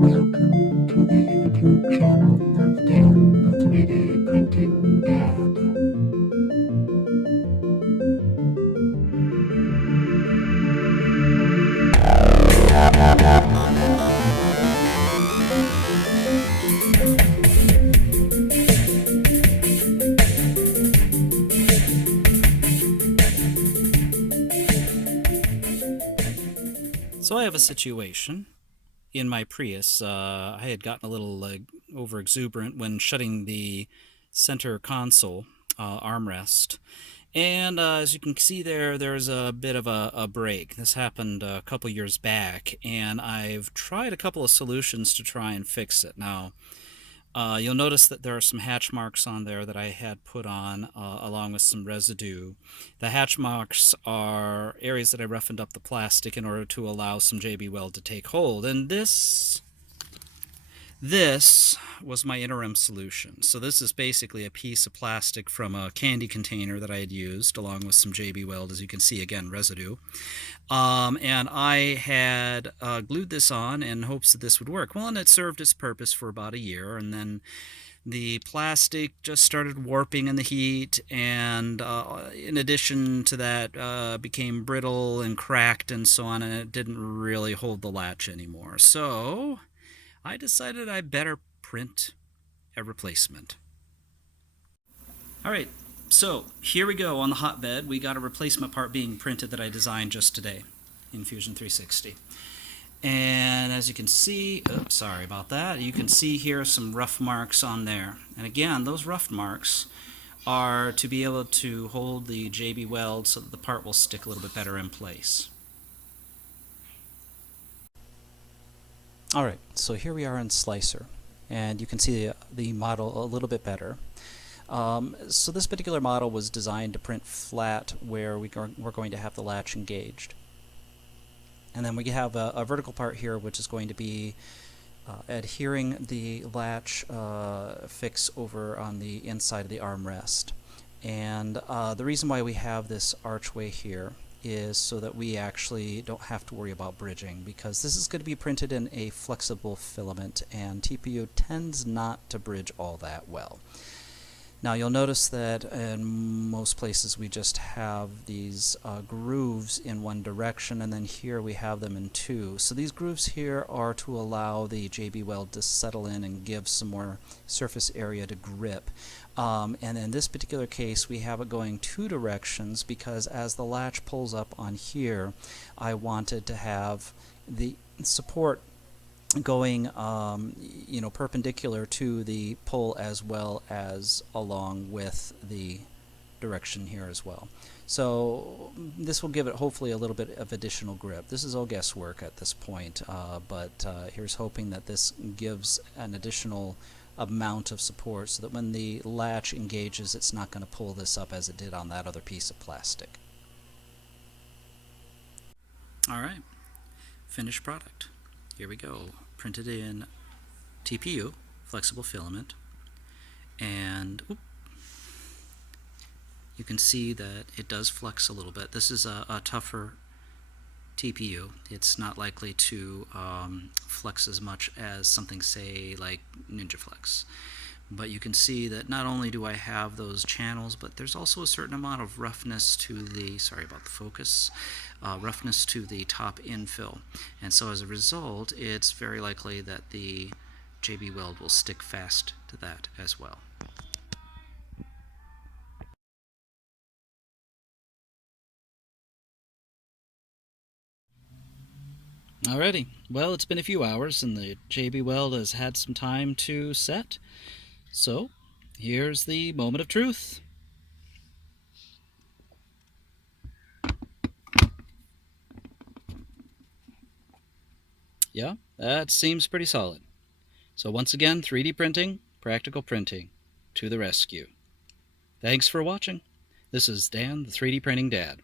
Welcome to the YouTube channel of Dan the 3D Printing Dad. So I have a situation in my Prius. I had gotten a little over exuberant when shutting the center console armrest. And as you can see there, there's a bit of a break. This happened a couple years back, and I've tried a couple of solutions to try and fix it. Now, you'll notice that there are some hatch marks on there that I had put on along with some residue. The hatch marks are areas that I roughened up the plastic in order to allow some JB Weld to take hold. And this was my interim solution. So this is basically a piece of plastic from a candy container that I had used along with some JB Weld, as you can see, again, residue. And I had glued this on in hopes that this would work. Well, and it served its purpose for about a year, and then the plastic just started warping in the heat, and in addition to that, became brittle and cracked and so on, and it didn't really hold the latch anymore. So I decided I better print a replacement. All right, so here we go on the hotbed. We got a replacement part being printed that I designed just today in Fusion 360. And as you can see, oops, sorry about that, you can see here some rough marks on there. And again, those rough marks are to be able to hold the JB Weld so that the part will stick a little bit better in place. Alright, so here we are in Slicer, and you can see the model a little bit better. So this particular model was designed to print flat where we're going to have the latch engaged. And then we have a vertical part here which is going to be adhering the latch fix over on the inside of the armrest. And the reason why we have this archway here is so that we actually don't have to worry about bridging, because this is going to be printed in a flexible filament, and TPU tends not to bridge all that well. Now you'll notice that in most places we just have these grooves in one direction, and then here we have them in two. So these grooves here are to allow the JB Weld to settle in and give some more surface area to grip. And in this particular case we have it going two directions, because as the latch pulls up on here, I wanted to have the support going perpendicular to the pull as well as along with the direction here as well. So this will give it hopefully a little bit of additional grip. This is all guesswork at this point, but here's hoping that this gives an additional amount of support so that when the latch engages, it's not going to pull this up as it did on that other piece of plastic. Alright, finished product. Here we go, printed in TPU, flexible filament, and you can see that it does flex a little bit. This is a tougher TPU. It's not likely to flex as much as something, say, like NinjaFlex. But you can see that not only do I have those channels, but there's also a certain amount of roughness to the, sorry about the focus, roughness to the top infill. And so as a result, it's very likely that the JB Weld will stick fast to that as well. Alrighty, well, it's been a few hours and the JB Weld has had some time to set. So, here's the moment of truth. Yeah, that seems pretty solid. So once again, 3D printing, practical printing, to the rescue. Thanks for watching. This is Dan, the 3D Printing Dad.